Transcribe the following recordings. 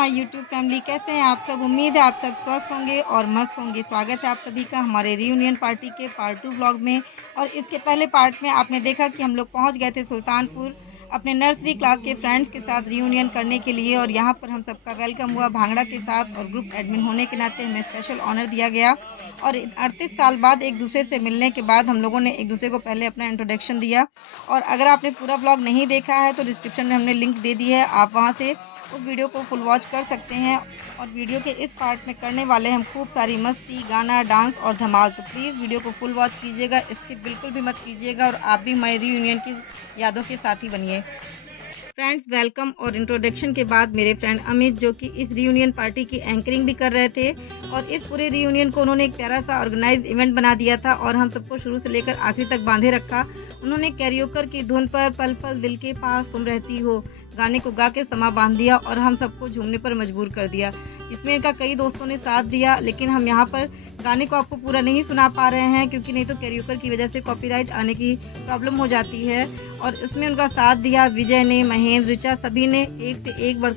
My YouTube family, कैसे हैं आप सब। उम्मीद है आप सब स्वस्थ होंगे और मस्त होंगे। स्वागत है आप सभी का हमारे रीयूनियन पार्टी के पार्ट 2 व्लॉग में। और इसके पहले पार्ट में आपने देखा कि हम लोग पहुंच गए थे सुल्तानपुर अपने नर्सरी क्लास के फ्रेंड्स के साथ रीयूनियन करने के लिए। और यहां पर हम सबका वेलकम हुआ भांगड़ा के साथ, और ग्रुप एडमिन होने के नाते हमें स्पेशल ऑनर दिया गया। और 38 साल बाद एक दूसरे से मिलने के बाद हम लोगों ने एक दूसरे को पहले अपना इंट्रोडक्शन दिया। और अगर आपने पूरा व्लॉग नहीं देखा है तो डिस्क्रिप्शन में हमने लिंक दे दी है, आप वहाँ से उस वीडियो को फुल वॉच कर सकते हैं। और वीडियो के इस पार्ट में करने वाले हम खूब सारी मस्ती, गाना, डांस और धमाल। तो प्लीज़ वीडियो को फुल वॉच कीजिएगा, स्किप बिल्कुल भी मत कीजिएगा, और आप भी हमारे रीयूनियन की यादों के साथी बनिए। फ्रेंड्स, वेलकम और इंट्रोडक्शन के बाद मेरे फ्रेंड अमित, जो कि इस रीयूनियन पार्टी की एंकरिंग भी कर रहे थे, और इस पूरे रीयूनियन को उन्होंने एक प्यारा सा ऑर्गेनाइज इवेंट बना दिया था और हम सबको शुरू से लेकर आखिर तक बांधे रखा। उन्होंने कैरियोकर की धुन पर पल पल दिल के पास तुम रहती हो गाने को गा के समा बांध दिया और हम सबको झूमने पर मजबूर कर दिया। इसमें इनका कई दोस्तों ने साथ दिया, लेकिन हम यहाँ पर गाने को आपको पूरा नहीं सुना पा रहे हैं क्योंकि नहीं तो कैरियोकर की वजह से कॉपीराइट आने की प्रॉब्लम हो जाती है। और इसमें उनका साथ दिया विजय ने, महेंद्र, ऋचा, सभी ने एक से एक बढ़।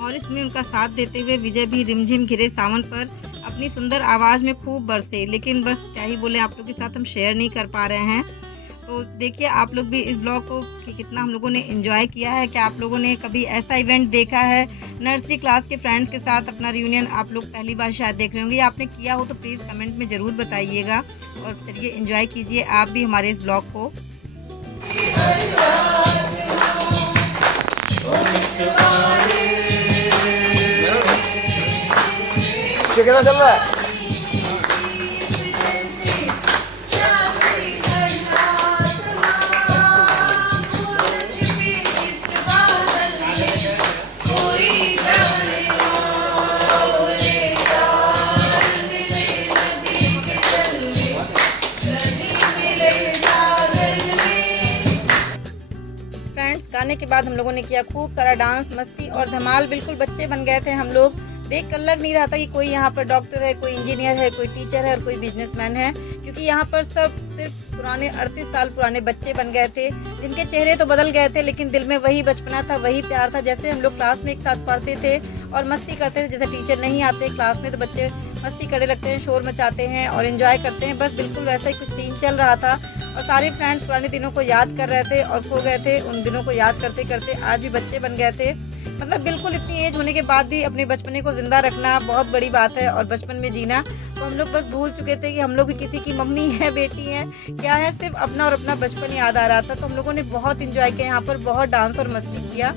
और इसमें उनका साथ देते हुए विजय भी रिमझिम घिरे सावन पर अपनी सुंदर आवाज़ में खूब बरसे। लेकिन बस क्या ही बोले, आप लोग के साथ हम शेयर नहीं कर पा रहे हैं। तो देखिए आप लोग भी इस ब्लॉग को कि कितना हम लोगों ने एंजॉय किया है। क्या आप लोगों ने कभी ऐसा इवेंट देखा है नर्सरी क्लास के फ्रेंड्स के साथ अपना रियूनियन? आप लोग पहली बार शायद देख रहे होंगे, या आपने किया हो तो प्लीज़ कमेंट में ज़रूर बताइएगा। और चलिए एंजॉय कीजिए आप भी हमारे इस ब्लॉग को। कितना चल रहा है? गाने के बाद हम लोगों ने किया खूब सारा डांस, मस्ती और धमाल। बिल्कुल बच्चे बन गए थे हम लोग। देख कर लग नहीं रहा था कि कोई यहाँ पर डॉक्टर है, कोई इंजीनियर है, कोई टीचर है और कोई बिजनेसमैन है, क्योंकि यहाँ पर सब सिर्फ पुराने 38 साल पुराने बच्चे बन गए थे, जिनके चेहरे तो बदल गए थे लेकिन दिल में वही बचपना था, वही प्यार था। जैसे हम लोग क्लास में एक साथ पढ़ते थे और मस्ती करते थे, जैसे टीचर नहीं आते क्लास में तो बच्चे मस्ती करने लगते हैं, शोर मचाते हैं और एंजॉय करते हैं, बस बिल्कुल वैसा ही कुछ सीन चल रहा था। और सारे फ्रेंड्स पुराने दिनों को याद कर रहे थे और खो गए थे उन दिनों को याद करते करते। आज भी बच्चे बन गए थे। मतलब बिल्कुल इतनी एज होने के बाद भी अपने बचपने को जिंदा रखना बहुत बड़ी बात है, और बचपन में जीना। तो हम लोग बस भूल चुके थे कि हम लोग भी किसी की मम्मी है, बेटी है, क्या है, सिर्फ अपना और अपना बचपन याद आ रहा था। तो हम लोगों ने बहुत इंजॉय किया यहाँ पर, बहुत डांस और मस्ती किया।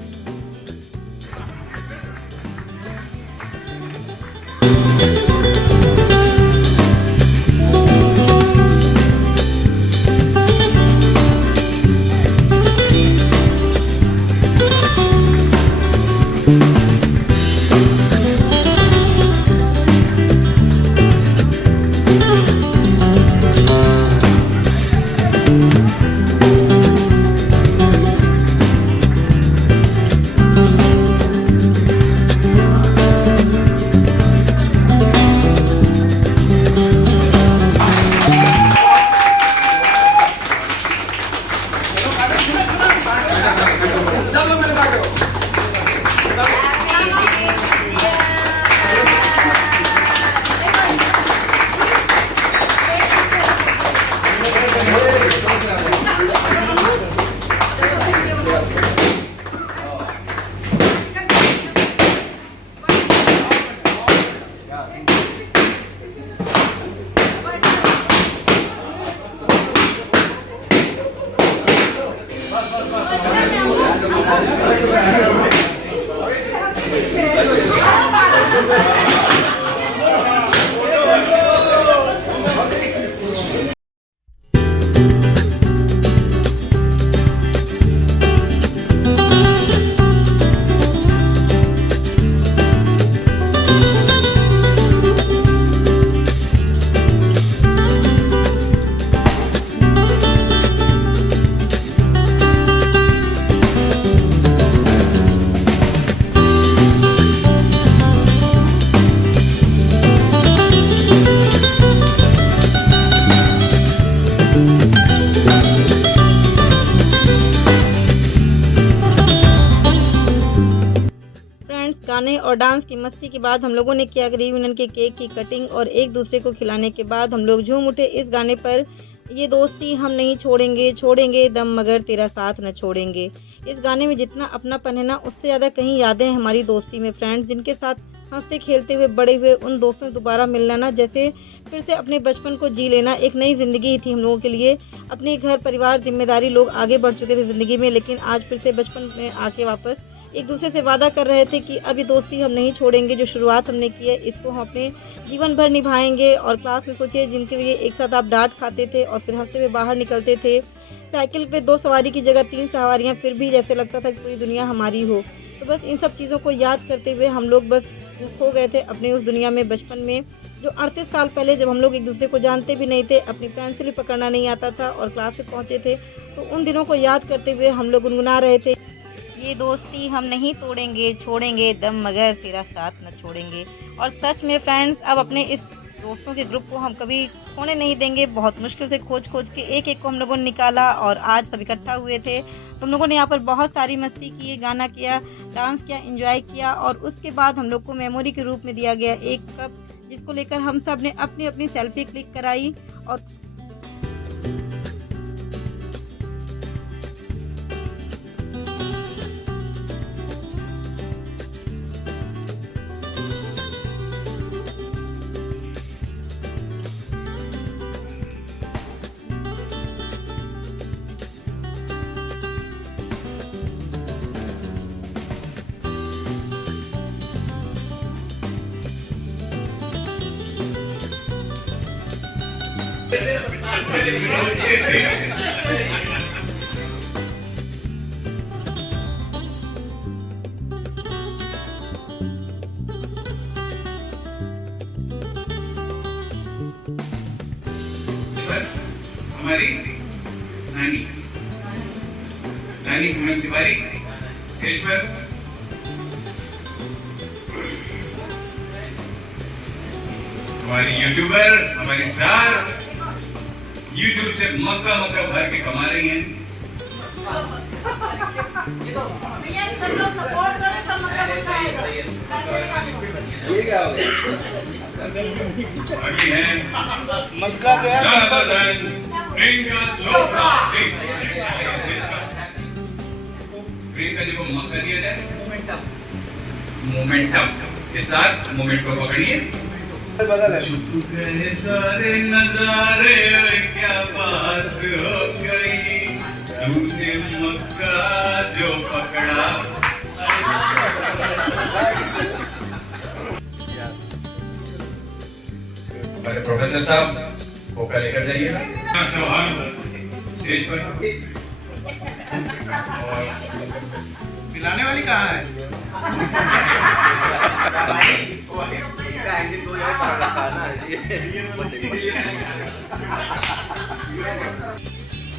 गाने और डांस की मस्ती के बाद हम लोगों ने किया रीयूनियन के केक की कटिंग और एक दूसरे को खिलाने के बाद हम लोग झूम उठे इस गाने पर, ये दोस्ती हम नहीं छोड़ेंगे, छोड़ेंगे दम मगर तेरा साथ न छोड़ेंगे। इस गाने में जितना अपनापन है ना, उससे ज़्यादा कहीं यादें हैं हमारी दोस्ती में फ्रेंड्स, जिनके साथ हंसते खेलते हुए बड़े हुए उन दोस्तों से दोबारा मिलना ना जैसे फिर से अपने बचपन को जी लेना। एक नई ज़िंदगी ही थी हम लोगों के लिए, अपने घर परिवार जिम्मेदारी, लोग आगे बढ़ चुके थे ज़िंदगी में, लेकिन आज फिर से बचपन में आके वापस एक दूसरे से वादा कर रहे थे कि अभी दोस्ती हम नहीं छोड़ेंगे, जो शुरुआत हमने की है इसको हम अपने जीवन भर निभाएंगे। और क्लास में सोचिए जिनके लिए एक साथ आप डांट खाते थे और फिर हंसते हुए बाहर निकलते थे, साइकिल पे 2 सवारी की जगह 3 सवारियाँ, फिर भी जैसे लगता था कि पूरी दुनिया हमारी हो। तो बस इन सब चीज़ों को याद करते हुए हम लोग बस खो गए थे अपने उस दुनिया में, बचपन में, जो 38 साल पहले जब हम लोग एक दूसरे को जानते भी नहीं थे, अपनी पेंसिल भी पकड़ना नहीं आता था और क्लास में पहुँचे थे, तो उन दिनों को याद करते हुए हम लोग गुनगुना रहे थे, ये दोस्ती हम नहीं तोड़ेंगे, छोड़ेंगे दम मगर तेरा साथ न छोड़ेंगे। और सच में फ्रेंड्स, अब अपने इस दोस्तों के ग्रुप को हम कभी खोने नहीं देंगे। बहुत मुश्किल से खोज के एक एक को हम लोगों ने निकाला और आज सब इकट्ठा हुए थे, तो हम लोगों ने यहाँ पर बहुत सारी मस्ती की, गाना किया, डांस किया, एंजॉय किया और उसके बाद हम लोग को मेमोरी के रूप में दिया गया एक कप, जिसको लेकर हम सब ने अपनी अपनी सेल्फी क्लिक कराई। और हमारी नानी हेमंत तिवारी स्टेज पर, हमारी यूट्यूबर, हमारी स्टार, यूट्यूब से मक्का भर के कमा रही हैं। ये क्या हो गया? अभी है मक्का गया प्रियंका चोपड़ा। प्रियंका जी को मक्का दिया जाए, मोमेंटम के साथ मोमेंट को पकड़िए। चुप गए सारे नजारे, क्या बात हो गई, तूने मक्का जो पकड़ा। हमारे प्रोफेसर साहब कोका लेकर जाइए चौहान स्टेज पर। और पिलाने वाली कहाँ है?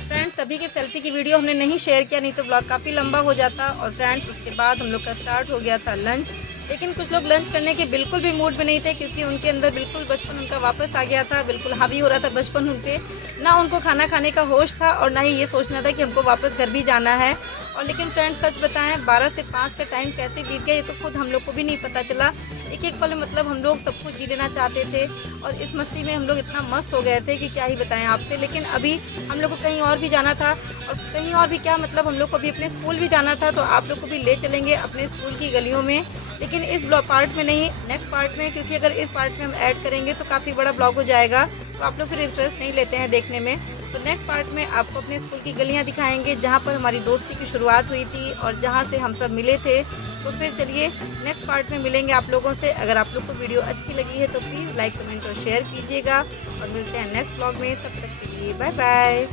फ्रेंड्स, सभी के सेल्फी की वीडियो हमने नहीं शेयर किया, नहीं तो ब्लॉग काफ़ी लंबा हो जाता। और फ्रेंड्स, उसके बाद हम लोग का स्टार्ट हो गया था लंच, लेकिन कुछ लोग लंच करने के बिल्कुल भी मूड में नहीं थे, क्योंकि उनके अंदर बिल्कुल बचपन उनका वापस आ गया था, बिल्कुल हावी हो रहा था बचपन उनके, ना उनको खाना खाने का होश था और ना ही ये सोचना था कि हमको वापस घर भी जाना है। और लेकिन फ्रेंड्स, सच बताएं, 12 से 5 का टाइम कैसे बीत गया ये तो खुद हम लोग को भी नहीं पता चला। एक एक पल मतलब हम लोग सब कुछ जी लेना चाहते थे और इस मस्ती में हम लोग इतना मस्त हो गए थे कि क्या ही बताएं आपसे। लेकिन अभी हम लोग को कहीं और भी जाना था, और कहीं और भी क्या मतलब, हम लोग को भी अपने स्कूल भी जाना था, तो आप लोग को भी ले चलेंगे अपने स्कूल की गलियों में, लेकिन इस पार्ट में नहीं, नेक्स्ट पार्ट में, क्योंकि अगर इस पार्ट में हम ऐड करेंगे तो काफ़ी बड़ा ब्लॉग हो जाएगा, तो आप लोग फिर इंटरेस्ट नहीं लेते हैं देखने में। तो नेक्स्ट पार्ट में आपको अपने स्कूल की गलियां दिखाएंगे, जहां पर हमारी दोस्ती की शुरुआत हुई थी और जहां से हम सब मिले थे। तो फिर चलिए नेक्स्ट पार्ट में मिलेंगे आप लोगों से। अगर आप लोग को वीडियो अच्छी लगी है तो प्लीज़ लाइक, कमेंट और शेयर कीजिएगा, और मिलते हैं नेक्स्ट ब्लॉग में। तब तक के लिए बाय बाय।